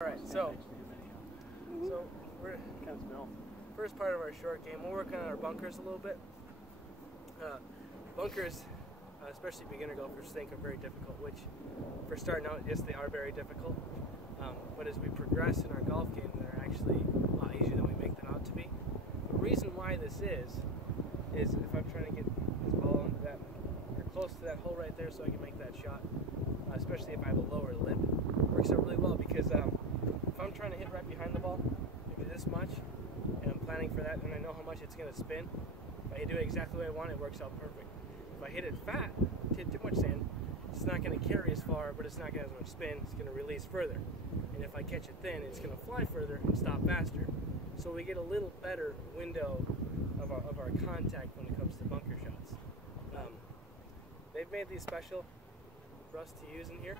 Alright, so we're first part of our short game. We'll work on our bunkers a little bit. Bunkers, especially beginner golfers, think are very difficult, which for starting out, yes, they are very difficult. But as we progress in our golf game, they're actually a lot easier than we make them out to be. The reason why this is if I'm trying to get this ball into that, or close to that hole right there so I can make that shot, especially if I have a lower lip, it works out really well because if I'm trying to hit right behind the ball, maybe this much, and I'm planning for that, and I know how much it's going to spin, if I do it exactly the way I want, it works out perfect. If I hit it fat, hit too much sand, it's not going to carry as far, but it's not going to have as much spin, it's going to release further. And if I catch it thin, it's going to fly further and stop faster. So we get a little better window of our contact when it comes to bunker shots. They've made these special for us to use in here.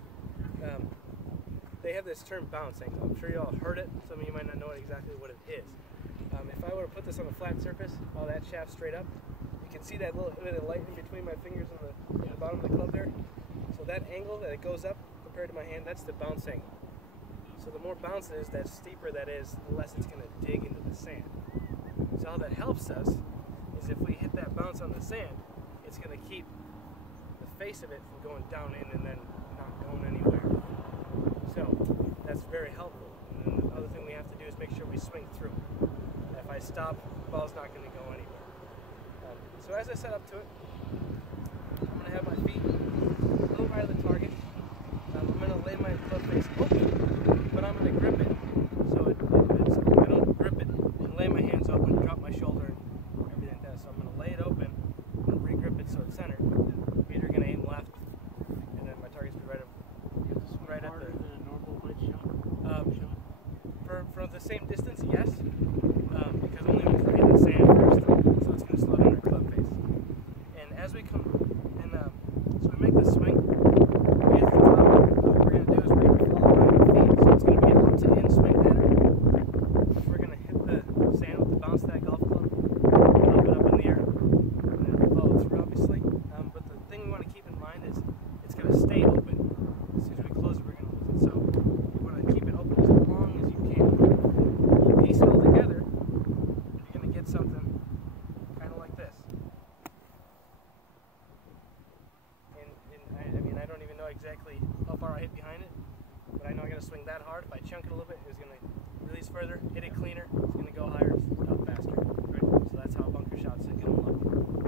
They have this term bounce angle. I'm sure you all heard it. Some of you might not know exactly what it is. If I were to put this on a flat surface, all that shaft straight up, you can see that little bit of light in between my fingers and the bottom of the club there. So that angle that it goes up compared to my hand, that's the bounce angle. So the more bounce it is, that steeper that is, the less it's going to dig into the sand. So how that helps us is if we hit that bounce on the sand, it's going to keep the face of it from going down in and then not going anywhere. So that's very helpful. And then the other thing we have to do is make sure we swing through. If I stop, the ball's not going to go anywhere. So as I set up to it, I'm going to have my feet a little right of the target. I'm going to lay my club face open, but I'm going to grip it. So I don't grip it and lay my hands open, drop my shoulder, and everything like that. So I'm going to lay it open and re-grip it so it's centered. Feet are going to aim left, and then my target's right up there. For the same distance, yes, because only once we're hitting the sand first, so it's going to slow down our club face. And as we come, and so we make the swing, we hit the top, what we're going to do is we're going to follow around the feet, so it's going to be an out-to-in swing pattern, which we're going to hit the sand with the bounce of that golf club, lob it up in the air, and then follow through, obviously. But the thing we want to keep in mind is it's going to stay open. As soon as we close it, we're going to lose it. So you want to keep it open as long as you can. You piece it all together, you're going to get something kind of like this. I mean, I don't even know exactly how far I hit behind it, but I know I got to swing that hard. If I chunk it a little bit, it's going to release further, hit it cleaner, it's going to go higher, stop faster. Right? So that's how bunker shots are going to look.